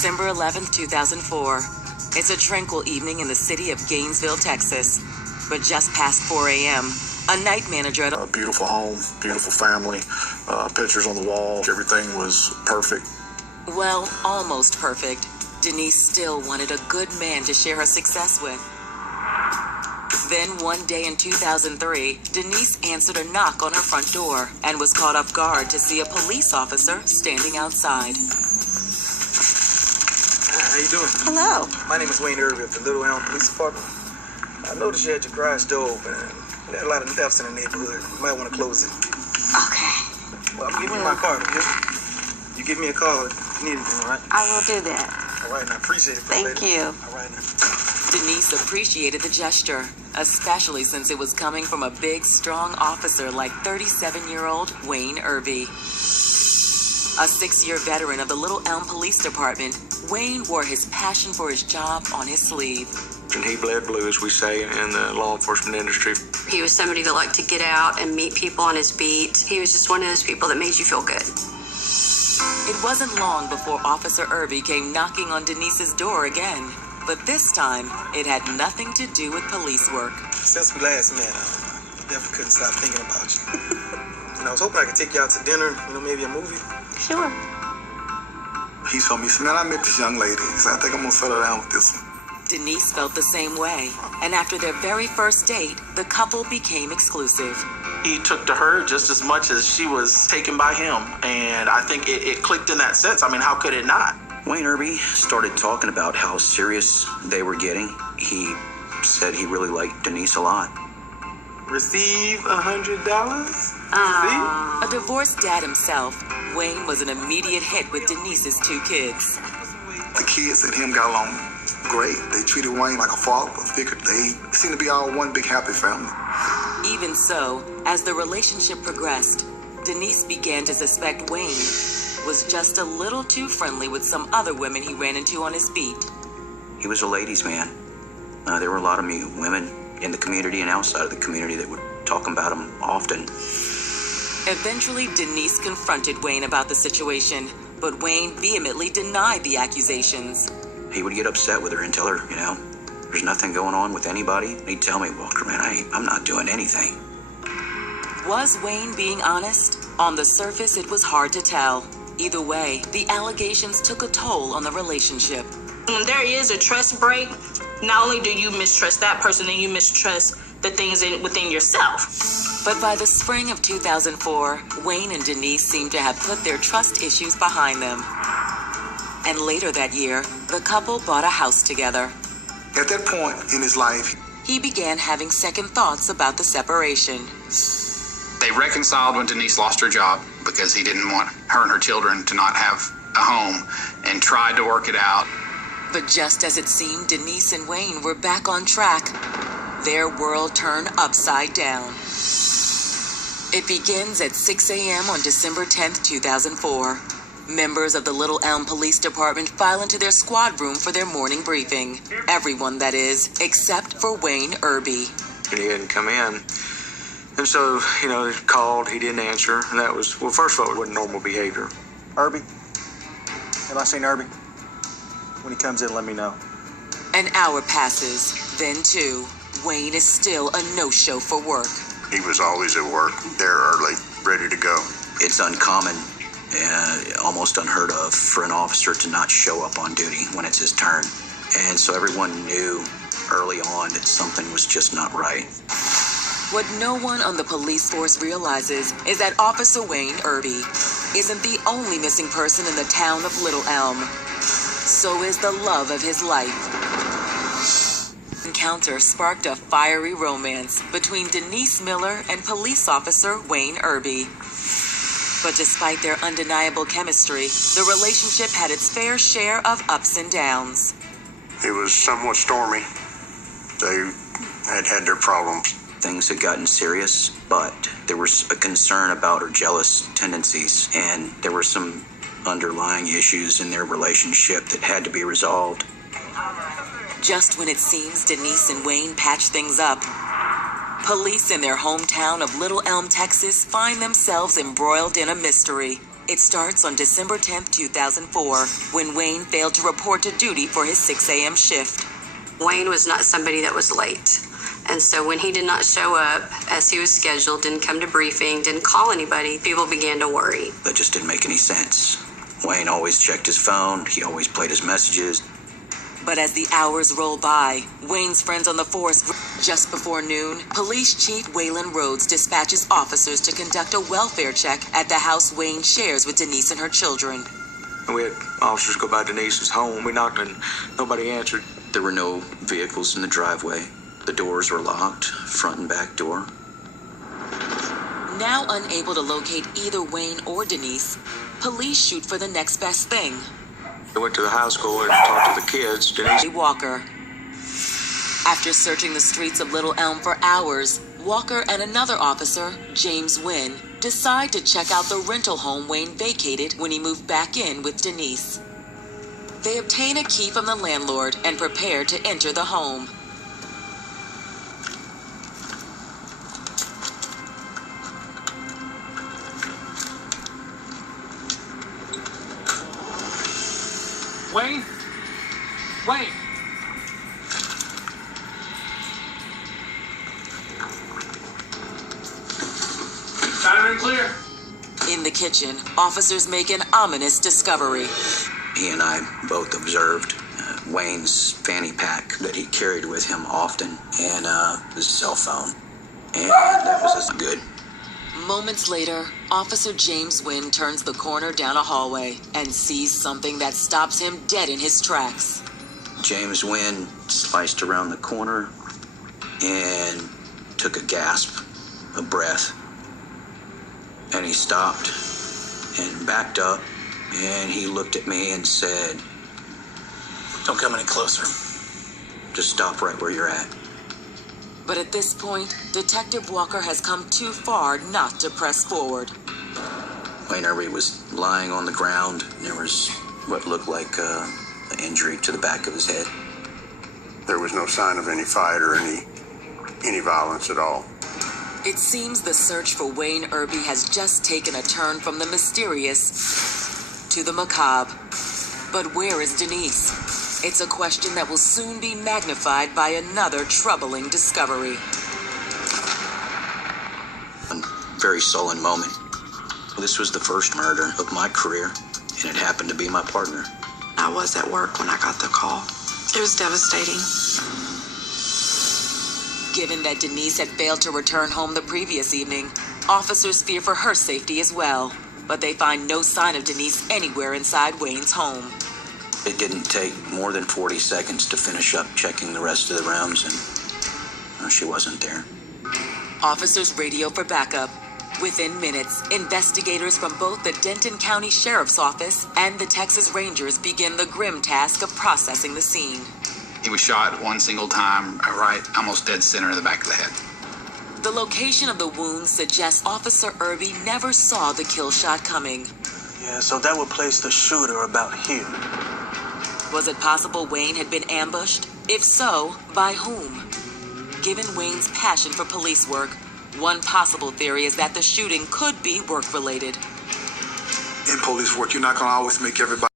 December 11th, 2004. It's a tranquil evening in the city of Gainesville, Texas. But just past 4 a.m., a night manager at a beautiful home, beautiful family, pictures on the wall, everything was perfect. Well, almost perfect. Denise still wanted a good man to share her success with. Then one day in 2003, Denise answered a knock on her front door and was caught off guard to see a police officer standing outside. How you doing? Hello. My name is Wayne Irby of the Little Elm Police Department. I noticed you had your garage door open and you had a lot of thefts in the neighborhood. You might want to close it. Okay. Well, I'm giving you my card, okay? You give me a call if you need anything, all right? I will do that. All right, and I appreciate it. Thank you. All right, now. Denise appreciated the gesture, especially since it was coming from a big, strong officer like 37-year-old Wayne Irby. A 6-year veteran of the Little Elm Police Department, Wayne wore his passion for his job on his sleeve. And he bled blue, as we say, in the law enforcement industry. He was somebody that liked to get out and meet people on his beat. He was just one of those people that made you feel good. It wasn't long before Officer Irby came knocking on Denise's door again. But this time, it had nothing to do with police work. Since we last met, I definitely couldn't stop thinking about you. And I was hoping I could take you out to dinner, maybe a movie. Sure. He told me, man, I met this young lady. He said, I think I'm going to settle down with this one. Denise felt the same way. And after their very first date, the couple became exclusive. He took to her just as much as she was taken by him. And I think it clicked in that sense. I mean, how could it not? Wayne Irby started talking about how serious they were getting. He said he really liked Denise a lot. Receive $100? A divorced dad himself, Wayne was an immediate hit with Denise's 2 kids. The kids and him got along great. They treated Wayne like a father figure. They seemed to be all one big happy family. Even so, as the relationship progressed, Denise began to suspect Wayne was just a little too friendly with some other women he ran into on his beat. He was a ladies' man. There were a lot of women in the community and outside of the community that would talk about him often. Eventually, Denise confronted Wayne about the situation, but Wayne vehemently denied the accusations. He would get upset with her and tell her, there's nothing going on with anybody. And he'd tell me, Walker, man, I'm not doing anything. Was Wayne being honest? On the surface, it was hard to tell. Either way, the allegations took a toll on the relationship. When there is a trust break, not only do you mistrust that person, then you mistrust the things within yourself. But by the spring of 2004, Wayne and Denise seemed to have put their trust issues behind them. And later that year, the couple bought a house together. At that point in his life, he began having second thoughts about the separation. They reconciled when Denise lost her job because he didn't want her and her children to not have a home, and tried to work it out. But just as it seemed Denise and Wayne were back on track, their world turned upside down. It begins at 6 a.m. on December 10th, 2004. Members of the Little Elm Police Department file into their squad room for their morning briefing. Everyone, that is, except for Wayne Irby. He hadn't come in. And so, they called, he didn't answer. And that was, well, first of all, it wasn't normal behavior. Irby? Have I seen Irby? When he comes in, let me know. An hour passes. Then, too, Wayne is still a no-show for work. He was always at work, there early, ready to go. It's uncommon, almost unheard of, for an officer to not show up on duty when it's his turn. And so everyone knew early on that something was just not right. What no one on the police force realizes is that Officer Wayne Irby isn't the only missing person in the town of Little Elm. So is the love of his life. Encounter sparked a fiery romance between Denise Miller and police officer Wayne Irby. But despite their undeniable chemistry, the relationship had its fair share of ups and downs. It was somewhat stormy. They had their problems. Things had gotten serious, but there was a concern about her jealous tendencies, and there were some underlying issues in their relationship that had to be resolved. Just when it seems Denise and Wayne patch things up, police in their hometown of Little Elm, Texas find themselves embroiled in a mystery. It starts on December 10th, 2004, when Wayne failed to report to duty for his 6 a.m. shift. Wayne was not somebody that was late. And so when he did not show up as he was scheduled, didn't come to briefing, didn't call anybody, people began to worry. That just didn't make any sense. Wayne always checked his phone. He always played his messages. But as the hours roll by, Wayne's friends on the force. Just before noon, Police Chief Waylon Rhodes dispatches officers to conduct a welfare check at the house Wayne shares with Denise and her children. We had officers go by Denise's home. We knocked and nobody answered. There were no vehicles in the driveway. The doors were locked, front and back door. Now unable to locate either Wayne or Denise, police shoot for the next best thing. They went to the high school and talked to the kids. Denise Walker. After searching the streets of Little Elm for hours, Walker and another officer, James Wynn, decide to check out the rental home Wayne vacated when he moved back in with Denise. They obtain a key from the landlord and prepare to enter the home. Wayne? Wayne! Siren clear. In the kitchen, officers make an ominous discovery. He and I both observed Wayne's fanny pack that he carried with him often and his cell phone. And that was just good. Moments later, Officer James Wynn turns the corner down a hallway and sees something that stops him dead in his tracks. James Wynn sliced around the corner and took a gasp of breath. And he stopped and backed up, and he looked at me and said, Don't come any closer. just stop right where you're at. But at this point, Detective Walker has come too far not to press forward. Wayne Irby was lying on the ground. There was what looked like an injury to the back of his head. There was no sign of any fight or any violence at all. It seems the search for Wayne Irby has just taken a turn from the mysterious to the macabre. But where is Denise? It's a question that will soon be magnified by another troubling discovery. A very sullen moment. This was the first murder of my career, and it happened to be my partner. I was at work when I got the call. It was devastating. Given that Denise had failed to return home the previous evening, officers fear for her safety as well. But they find no sign of Denise anywhere inside Wayne's home. It didn't take more than 40 seconds to finish up checking the rest of the rooms, and she wasn't there. Officers radio for backup. Within minutes, investigators from both the Denton County Sheriff's Office and the Texas Rangers begin the grim task of processing the scene. He was shot one single time, right, almost dead center in the back of the head. The location of the wounds suggests Officer Irby never saw the kill shot coming. Yeah, so that would place the shooter about here. Was it possible Wayne had been ambushed? If so, by whom? Given Wayne's passion for police work, one possible theory is that the shooting could be work-related. In police work, you're not going to always make everybody